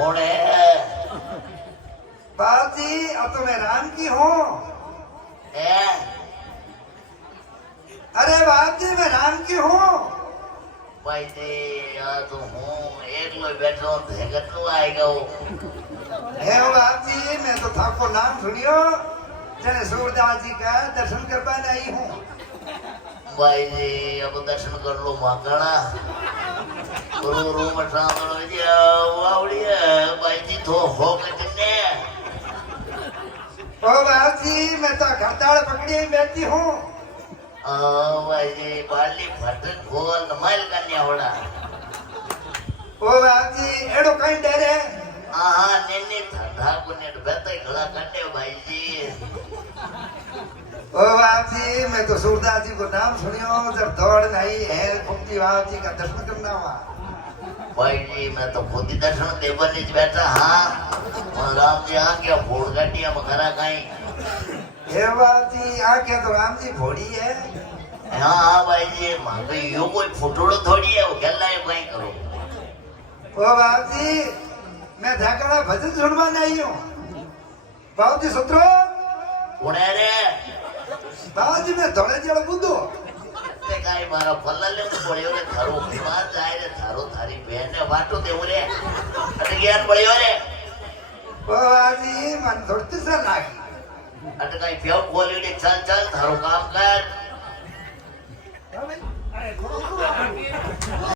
कौन है? बाबूजी अब तो मैं राम की हूँ। अरे बाबूजी मैं राम की हूँ। भाई जी या तो हूँ एक लो बैठो भेगत लो आएगा वो। हे बाबूजी मैं तो थाको नाम सुनियो जने सूरदास जी का दर्शन करवाने आई हूँ। भाई जी अब दर्शन कर लो मांगना रो मठा आवड़िया भाई जी तो हो कितने ओ बाबूजी मैं तो घरताड़ पकड़ी ही बैठी हूँ। भाई जी बाली फटन खोल नमाइल कन्या होड़ा। ओ बाबूजी एड़ो कहीं डरे। हाँ नेने ठंडा कुने बेते गला कटे भाई जी। ओ बाबूजी मैं तो सूरदास जी को नाम सुनियो जब दौड़ नहीं है कुंती बाबूजी का दर्शन करना हुआ। भाई जी मैं तो खुद ही दर्शन देवन बैठा। हाँ राम जी आ क्या फोड़ गड्डिया मकरा कहीं। हे बाबूजी आ क्या तो राम जी घोड़ी है। हाँ हाँ भाई जी भाई यो कोई फुटोड़ो थोड़ी है वो गल्ला है कहीं करो। ओ बाबूजी मैं धाकड़ा भजन सुनवाने आई हूँ। बाबूजी सुत्रो। कौन है रे? बाबूजी मैं धोड़े जड़ बुद्धो। ते काई मारा फल्ला ले पड़ियो रे थारो बीमार जाए रे थारो थारी बहन ने वाटो देऊ रे अट ज्ञान पड़ियो रे। ओ बाबूजी मन थोड़ी सा लागी। अट काई प्याव खोली रे चल चल थारो काम कर।